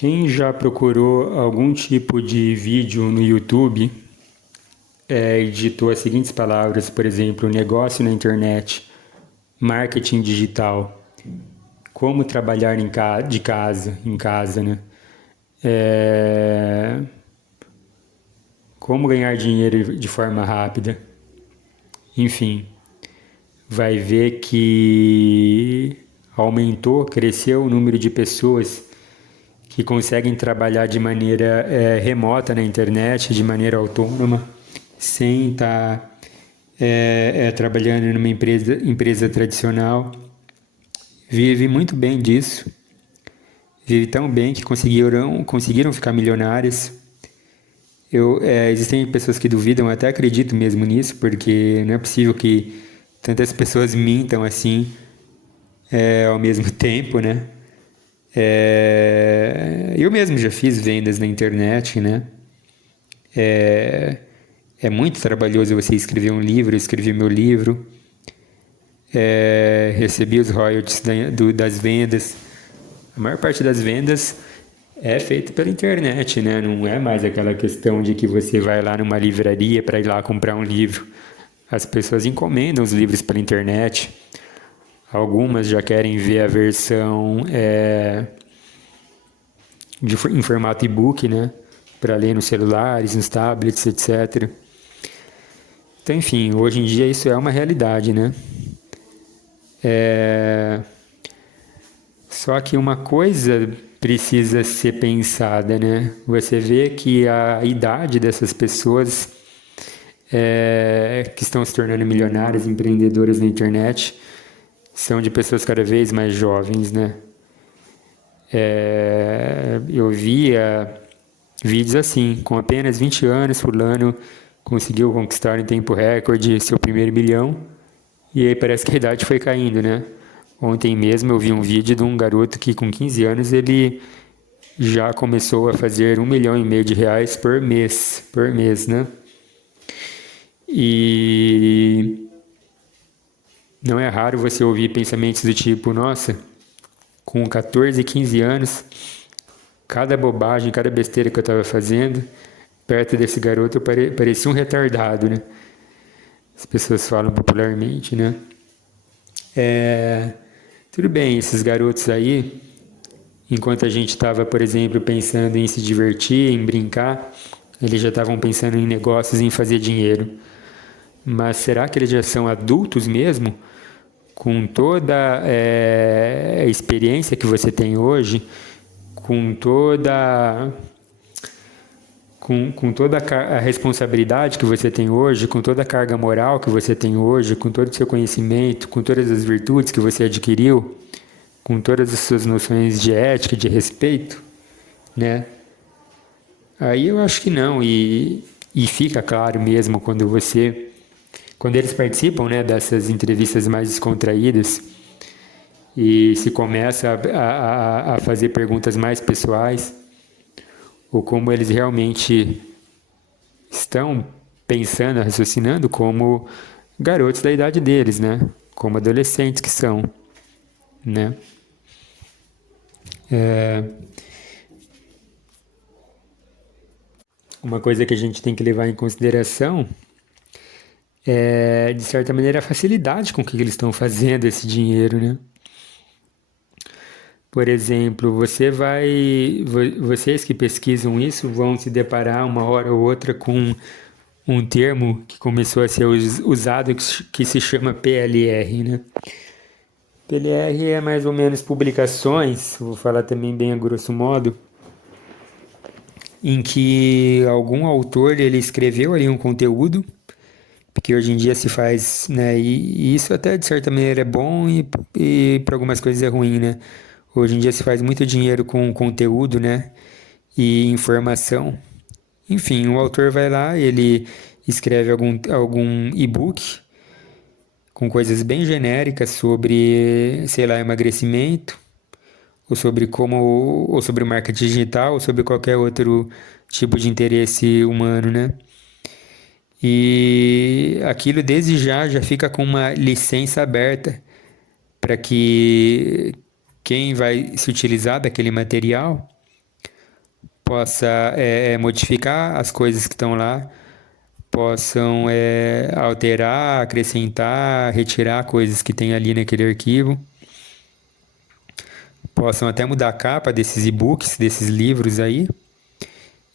Quem já procurou algum tipo de vídeo no YouTube, e digitou as seguintes palavras, por exemplo, negócio na internet, marketing digital, como trabalhar em casa, né? É, como ganhar dinheiro de forma rápida, enfim, vai ver que cresceu o número de pessoas que conseguem trabalhar de maneira remota na internet, de maneira autônoma, sem estar trabalhando numa empresa tradicional. Vive muito bem disso, vive tão bem que conseguiram ficar milionárias. Existem pessoas que duvidam, até acredito mesmo nisso, porque não é possível que tantas pessoas mintam assim ao mesmo tempo, né? Eu mesmo já fiz vendas na internet, né? É muito trabalhoso você escrever um livro, eu escrevi meu livro, recebi os royalties das vendas. A maior parte das vendas é feita pela internet, né? Não é mais aquela questão de que você vai lá numa livraria para ir lá comprar um livro. As pessoas encomendam os livros pela internet. Algumas já querem ver a versão em formato e-book, né? Para ler nos celulares, nos tablets, etc. Então, enfim, hoje em dia isso é uma realidade, né? Só que uma coisa precisa ser pensada, né? Você vê que a idade dessas pessoas que estão se tornando milionárias, empreendedoras na internet, são de pessoas cada vez mais jovens, né? Eu via vídeos assim, com apenas 20 anos, fulano conseguiu conquistar em tempo recorde seu primeiro milhão, e aí parece que a idade foi caindo, né? Ontem mesmo eu vi um vídeo de um garoto que com 15 anos ele já começou a fazer 1,5 milhão de reais por mês, né? E não é raro você ouvir pensamentos do tipo, nossa, com 14, 15 anos, cada bobagem, cada besteira que eu estava fazendo, perto desse garoto eu parecia um retardado, né? As pessoas falam popularmente, né? Tudo bem, esses garotos aí, enquanto a gente estava, por exemplo, pensando em se divertir, em brincar, eles já estavam pensando em negócios, em fazer dinheiro. Mas será que eles já são adultos mesmo? Com toda a experiência que você tem hoje, com toda a responsabilidade que você tem hoje, com toda a carga moral que você tem hoje, com todo o seu conhecimento, com todas as virtudes que você adquiriu, com todas as suas noções de ética, de respeito, né? Aí eu acho que não, e fica claro mesmo quando eles participam, né, dessas entrevistas mais descontraídas e se começa a fazer perguntas mais pessoais, ou como eles realmente estão pensando, raciocinando como garotos da idade deles, né? Como adolescentes que são, né? Uma coisa que a gente tem que levar em consideração é, de certa maneira, a facilidade com que eles estão fazendo esse dinheiro, né? Por exemplo, vocês que pesquisam isso vão se deparar uma hora ou outra com um termo que começou a ser usado que se chama PLR, né? PLR é mais ou menos publicações, vou falar também bem a grosso modo, em que algum autor ele escreveu ali um conteúdo, porque hoje em dia se faz, né, e isso até de certa maneira é bom e para algumas coisas é ruim, né? Hoje em dia se faz muito dinheiro com conteúdo, né, e informação. Enfim, o autor vai lá, ele escreve algum e-book com coisas bem genéricas sobre, sei lá, emagrecimento, ou sobre marketing digital, ou sobre qualquer outro tipo de interesse humano, né? E aquilo desde já fica com uma licença aberta para que quem vai se utilizar daquele material possa modificar as coisas que estão lá, possam alterar, acrescentar, retirar coisas que tem ali naquele arquivo, possam até mudar a capa desses e-books, desses livros aí,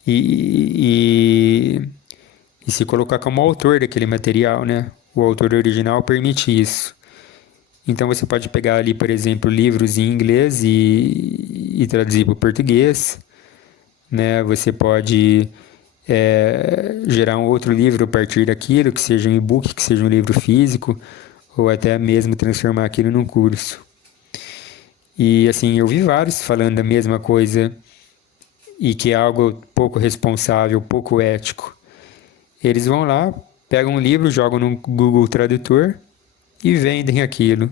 e, e, e se colocar como autor daquele material, né? O autor original permite isso. Então você pode pegar ali, por exemplo, livros em inglês e traduzir para o português, né? Você pode gerar um outro livro a partir daquilo, que seja um e-book, que seja um livro físico, ou até mesmo transformar aquilo num curso. E assim, eu vi vários falando a mesma coisa e que é algo pouco responsável, pouco ético. Eles vão lá, pegam um livro, jogam no Google Tradutor e vendem aquilo.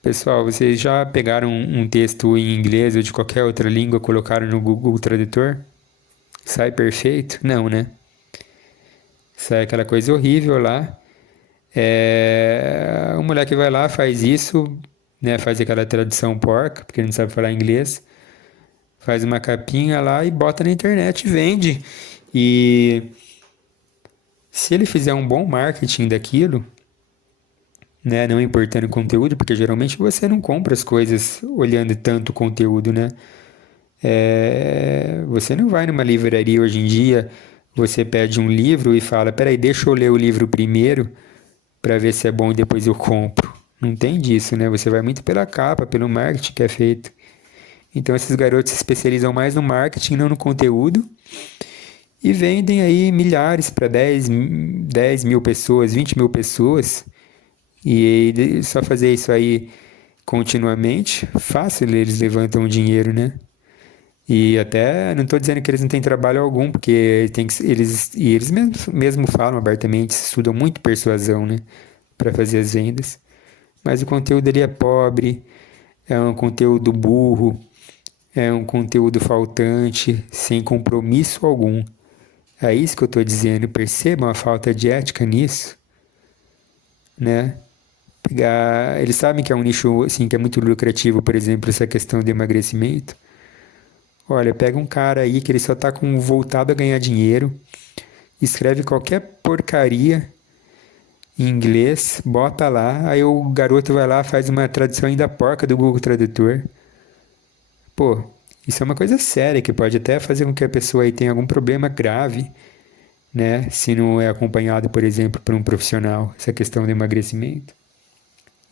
Pessoal, vocês já pegaram um texto em inglês ou de qualquer outra língua, colocaram no Google Tradutor? Sai perfeito? Não, né? Sai aquela coisa horrível lá. O moleque vai lá, faz isso, né? Faz aquela tradução porca, porque ele não sabe falar inglês. Faz uma capinha lá e bota na internet e vende. E se ele fizer um bom marketing daquilo, né, não importando o conteúdo, porque geralmente você não compra as coisas olhando tanto o conteúdo, né? Você não vai numa livraria hoje em dia, você pede um livro e fala, peraí, deixa eu ler o livro primeiro para ver se é bom e depois eu compro. Não tem disso, né? Você vai muito pela capa, pelo marketing que é feito. Então esses garotos se especializam mais no marketing, não no conteúdo, e vendem aí milhares para 10 mil pessoas, 20 mil pessoas, e só fazer isso aí continuamente, fácil eles levantam dinheiro, né? E até não estou dizendo que eles não têm trabalho algum, porque eles mesmo falam abertamente, estudam muito persuasão, né? Para fazer as vendas. Mas o conteúdo ali é pobre, é um conteúdo burro, é um conteúdo faltante, sem compromisso algum. É isso que eu estou dizendo. Percebam a falta de ética nisso, né? Eles sabem que é um nicho assim, que é muito lucrativo, por exemplo, essa questão de emagrecimento. Olha, pega um cara aí que ele só tá voltado a ganhar dinheiro, escreve qualquer porcaria em inglês, bota lá, aí o garoto vai lá, faz uma tradução ainda porca do Google Tradutor. Pô, isso é uma coisa séria que pode até fazer com que a pessoa aí tenha algum problema grave, né? Se não é acompanhado, por exemplo, por um profissional, essa questão do emagrecimento.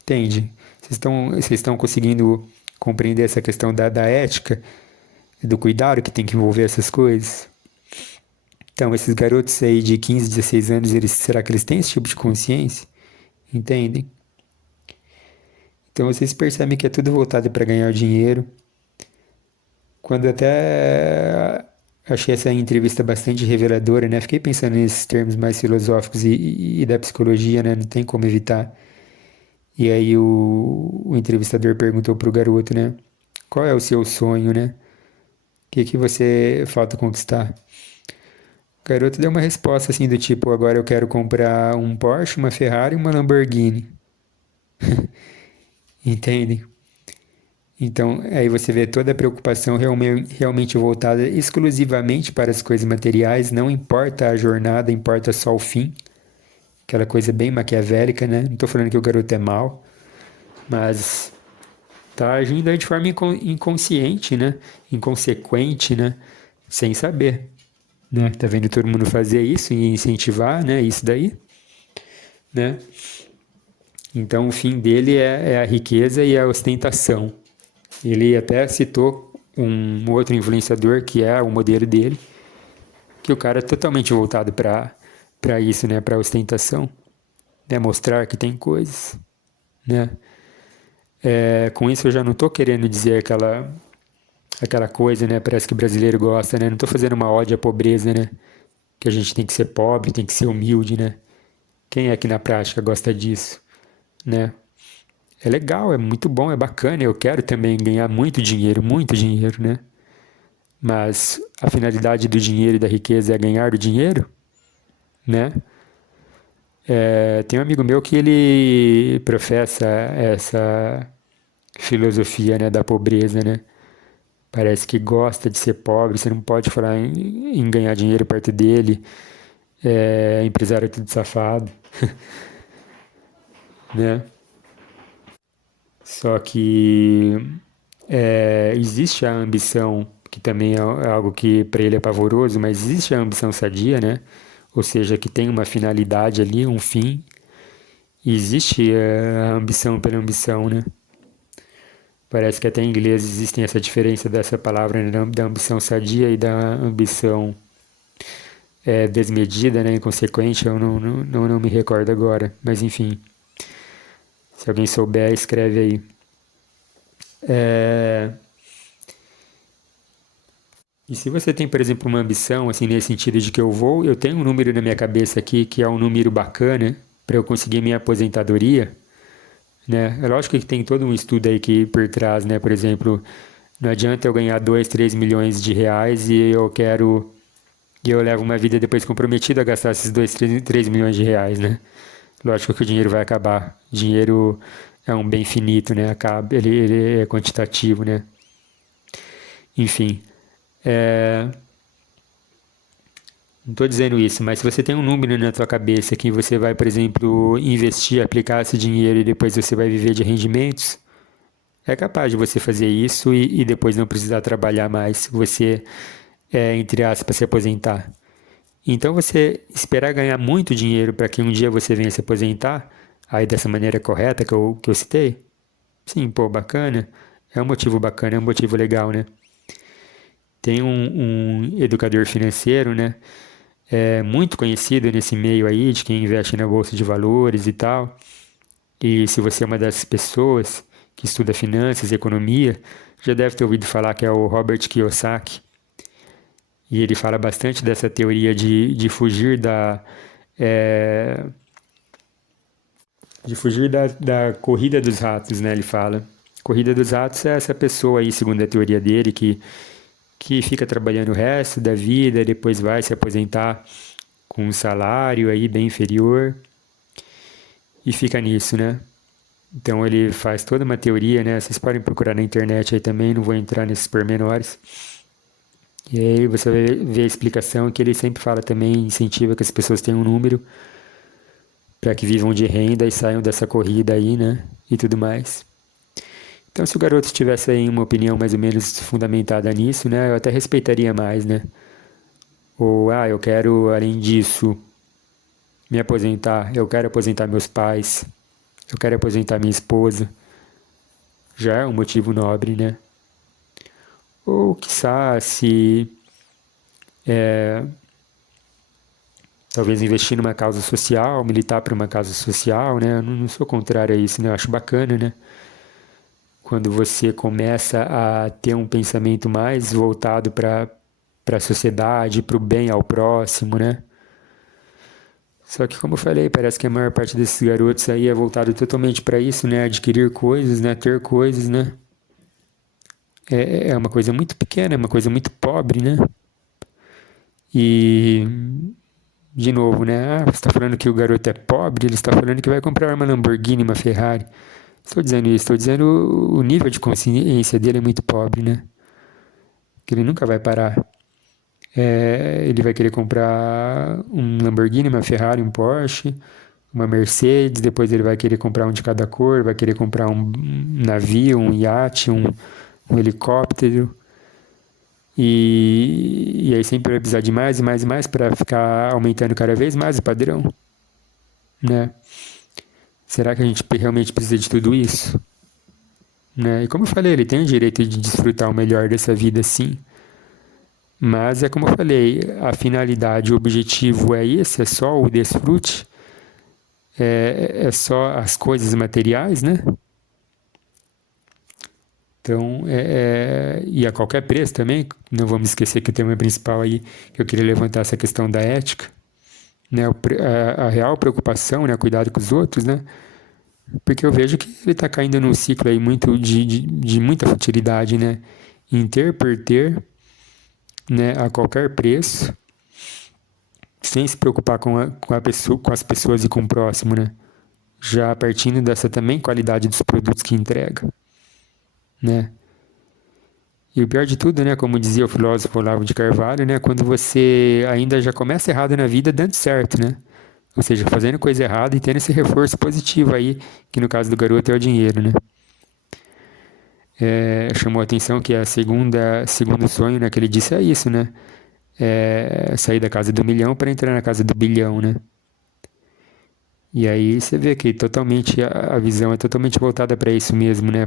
Entende? Vocês estão conseguindo compreender essa questão da ética, do cuidado que tem que envolver essas coisas? Então, esses garotos aí de 15, 16 anos, será que eles têm esse tipo de consciência? Entendem? Então, vocês percebem que é tudo voltado para ganhar dinheiro. Quando até achei essa entrevista bastante reveladora, né? Fiquei pensando nesses termos mais filosóficos e da psicologia, né? Não tem como evitar. E aí o entrevistador perguntou pro garoto, né? Qual é o seu sonho, né? O que você falta conquistar? O garoto deu uma resposta assim do tipo, agora eu quero comprar um Porsche, uma Ferrari e uma Lamborghini. Entende? Então, aí você vê toda a preocupação realmente voltada exclusivamente para as coisas materiais, não importa a jornada, importa só o fim. Aquela coisa bem maquiavélica, né? Não estou falando que o garoto é mau, mas tá agindo aí de forma inconsciente, né? Inconsequente, né? Sem saber, né? Tá vendo todo mundo fazer isso e incentivar, né? Isso daí, né? Então, o fim dele é a riqueza e a ostentação. Ele até citou um outro influenciador que é o modelo dele, que o cara é totalmente voltado para isso, né? Para ostentação, né? Mostrar que tem coisas, né? Com isso eu já não estou querendo dizer aquela coisa, né? Parece que o brasileiro gosta, né? Não estou fazendo uma ode à pobreza, né? Que a gente tem que ser pobre, tem que ser humilde, né? Quem é que na prática gosta disso, né? É legal, é muito bom, é bacana. Eu quero também ganhar muito dinheiro, né? Mas a finalidade do dinheiro e da riqueza é ganhar o dinheiro, né? Tem um amigo meu que ele professa essa filosofia, né, da pobreza, né? Parece que gosta de ser pobre, você não pode falar em ganhar dinheiro perto dele, empresário é tudo safado, né? Só que existe a ambição, que também é algo que para ele é pavoroso, mas existe a ambição sadia, né? Ou seja, que tem uma finalidade ali, um fim, e existe a ambição pela ambição, né? Parece que até em inglês existe essa diferença dessa palavra, né? Da ambição sadia e da ambição desmedida, né? Inconsequente, eu não me recordo agora, mas enfim, se alguém souber, escreve aí. E se você tem, por exemplo, uma ambição, assim, nesse sentido de que eu tenho um número na minha cabeça aqui que é um número bacana para eu conseguir minha aposentadoria, né? É lógico que tem todo um estudo aí que por trás, né? Por exemplo, não adianta eu ganhar 2, 3 milhões de reais e eu levo uma vida depois comprometida a gastar esses 2, 3 milhões de reais, né? Lógico que o dinheiro vai acabar. Dinheiro é um bem finito, né? Acaba, ele é quantitativo, né? Enfim, não estou dizendo isso, mas se você tem um número na tua cabeça que você vai, por exemplo, investir, aplicar esse dinheiro e depois você vai viver de rendimentos, é capaz de você fazer isso e depois não precisar trabalhar mais. Você, entre aspas, se aposentar. Então você esperar ganhar muito dinheiro para que um dia você venha se aposentar, aí dessa maneira correta que eu citei, sim, pô, bacana. É um motivo bacana, é um motivo legal, né? Tem um educador financeiro, né? Muito conhecido nesse meio aí, de quem investe na bolsa de valores e tal. E se você é uma dessas pessoas que estuda finanças e economia, já deve ter ouvido falar que é o Robert Kiyosaki. E ele fala bastante dessa teoria de fugir da corrida dos ratos, né? Ele fala. Corrida dos ratos é essa pessoa aí, segundo a teoria dele, que fica trabalhando o resto da vida, depois vai se aposentar com um salário aí bem inferior e fica nisso, né? Então ele faz toda uma teoria, né? Vocês podem procurar na internet aí também, não vou entrar nesses pormenores. E aí você vai ver a explicação que ele sempre fala também, incentiva que as pessoas tenham um número para que vivam de renda e saiam dessa corrida aí, né? E tudo mais. Então se o garoto tivesse aí uma opinião mais ou menos fundamentada nisso, né? Eu até respeitaria mais, né? Ou, eu quero, além disso, me aposentar, eu quero aposentar meus pais, eu quero aposentar minha esposa. Já é um motivo nobre, né? Ou, quiçá, se talvez investir numa causa social, militar para uma causa social, né? Eu não sou contrário a isso, né? Eu acho bacana, né? Quando você começa a ter um pensamento mais voltado para a sociedade, para o bem ao próximo, né? Só que, como eu falei, parece que a maior parte desses garotos aí é voltado totalmente para isso, né? Adquirir coisas, né? Ter coisas, né? É uma coisa muito pequena, é uma coisa muito pobre, né? E, de novo, né? Você está falando que o garoto é pobre, ele está falando que vai comprar uma Lamborghini, uma Ferrari. Estou dizendo isso, estou dizendo o nível de consciência dele é muito pobre, né? Que ele nunca vai parar. Ele vai querer comprar um Lamborghini, uma Ferrari, um Porsche, uma Mercedes, depois ele vai querer comprar um de cada cor, vai querer comprar um navio, um iate, um helicóptero. E aí sempre vai precisar de mais e mais e mais para ficar aumentando cada vez mais o padrão, né? Será que a gente realmente precisa de tudo isso? Né? E como eu falei, ele tem o direito de desfrutar o melhor dessa vida, sim. Mas é como eu falei, a finalidade, o objetivo é esse, é só o desfrute, é só as coisas materiais, né? Então, e a qualquer preço também, não vamos esquecer que o tema principal aí, que eu queria levantar essa questão da ética, né? A real preocupação, né? Cuidado com os outros, né? Porque eu vejo que ele está caindo num ciclo aí muito de muita futilidade, né? Em ter por ter, né? A qualquer preço, sem se preocupar com a pessoa, com as pessoas e com o próximo, né? Já partindo dessa também qualidade dos produtos que entrega, né? E o pior de tudo, né, como dizia o filósofo Olavo de Carvalho, né, quando você ainda já começa errado na vida dando certo, né? Ou seja, fazendo coisa errada e tendo esse reforço positivo aí, que no caso do garoto é o dinheiro, né? Chamou a atenção que a segundo sonho, né, que ele disse é isso, né? Sair da casa do milhão para entrar na casa do bilhão, né? E aí você vê que totalmente a visão é totalmente voltada para isso mesmo, né?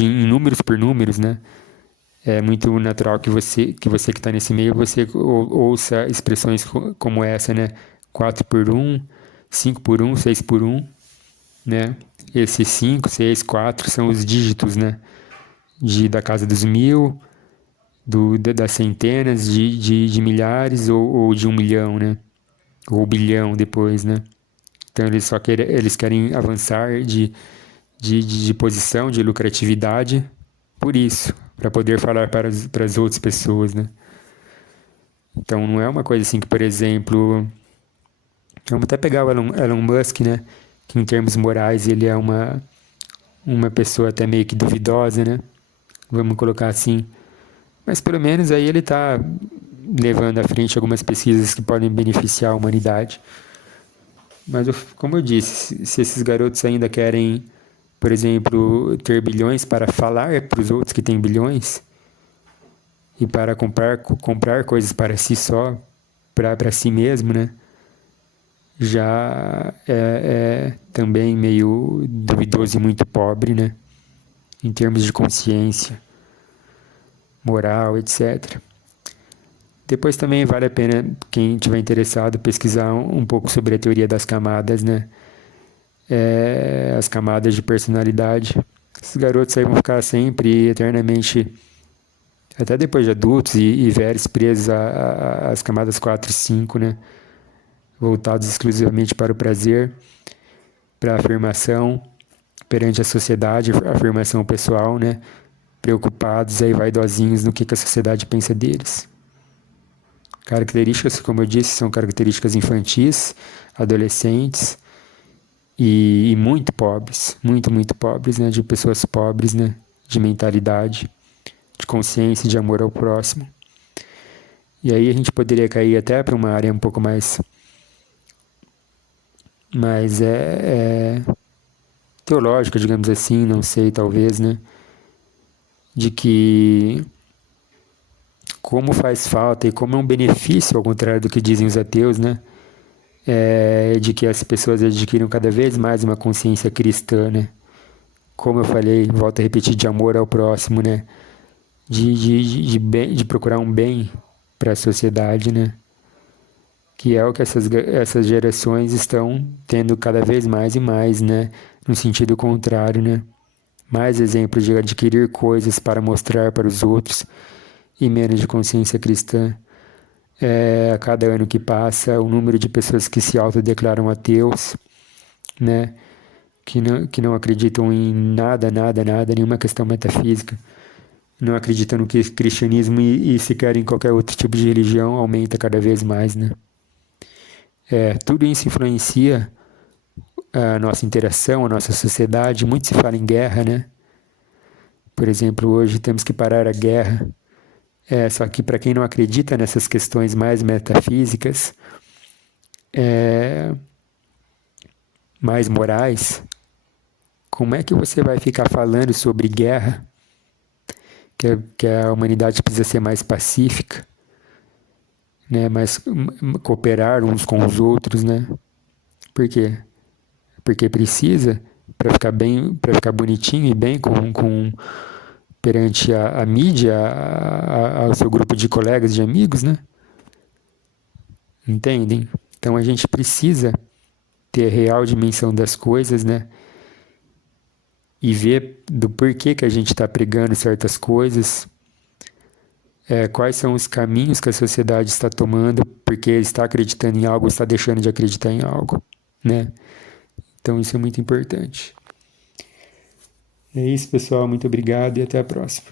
Em números por números, né? É muito natural que está nesse meio, você ouça expressões como essa, né? 4 por 1, 5 por 1, 6 por 1, né? Esses 5, 6, 4 são os dígitos, né? Da casa dos mil, das centenas, de milhares ou de 1 milhão, né? Ou bilhão depois, né? Então eles querem avançar de posição, de lucratividade, por isso, para poder falar para as outras pessoas, né? Então não é uma coisa assim que, por exemplo, vamos até pegar o Elon Musk, né? Que em termos morais ele é uma pessoa até meio que duvidosa, né? Vamos colocar assim. Mas pelo menos aí ele está levando à frente algumas pesquisas que podem beneficiar a humanidade. Mas, como eu disse, se esses garotos ainda querem, por exemplo, ter bilhões para falar para os outros que têm bilhões e para comprar coisas para si só, para si mesmo, né? Já é também meio duvidoso e muito pobre, né? Em termos de consciência, moral, etc. Depois também vale a pena, quem tiver interessado, pesquisar um pouco sobre a teoria das camadas, né? As camadas de personalidade. Esses garotos aí vão ficar sempre, eternamente, até depois de adultos e velhos, presos às camadas 4 e 5, né? Voltados exclusivamente para o prazer, para a afirmação perante a sociedade, a afirmação pessoal, né? Preocupados aí, vaidosinhos no que a sociedade pensa deles. Características, como eu disse, são características infantis, adolescentes e muito pobres, muito pobres, né? De pessoas pobres, né? De mentalidade, de consciência, de amor ao próximo. E aí a gente poderia cair até para uma área um pouco mais teológica, digamos assim, não sei, talvez, né? De que como faz falta e como é um benefício, ao contrário do que dizem os ateus, né? De que as pessoas adquiram cada vez mais uma consciência cristã, né? Como eu falei, volto a repetir, de amor ao próximo, né? De procurar um bem para a sociedade, né? Que é o que essas gerações estão tendo cada vez mais e mais, né? No sentido contrário, né? Mais exemplos de adquirir coisas para mostrar para os outros e menos de consciência cristã. A cada ano que passa, o número de pessoas que se autodeclaram ateus, né? Que não acreditam em nada, nenhuma questão metafísica, não acreditam no cristianismo e sequer em qualquer outro tipo de religião, aumenta cada vez mais, né? Tudo isso influencia a nossa interação, a nossa sociedade. Muito se fala em guerra, né? Por exemplo, hoje temos que parar a guerra. Só que para quem não acredita nessas questões mais metafísicas, mais morais, como é que você vai ficar falando sobre guerra? Que a humanidade precisa ser mais pacífica, né? Mais cooperar uns com os outros, né? Por quê? Porque precisa, para ficar bem, para ficar bonitinho e bem perante a mídia, ao seu grupo de colegas, de amigos, né? Entendem? Então a gente precisa ter a real dimensão das coisas, né? E ver do porquê que a gente está pregando certas coisas, quais são os caminhos que a sociedade está tomando, porque está acreditando em algo ou está deixando de acreditar em algo, né? Então isso é muito importante. É isso, pessoal. Muito obrigado e até a próxima.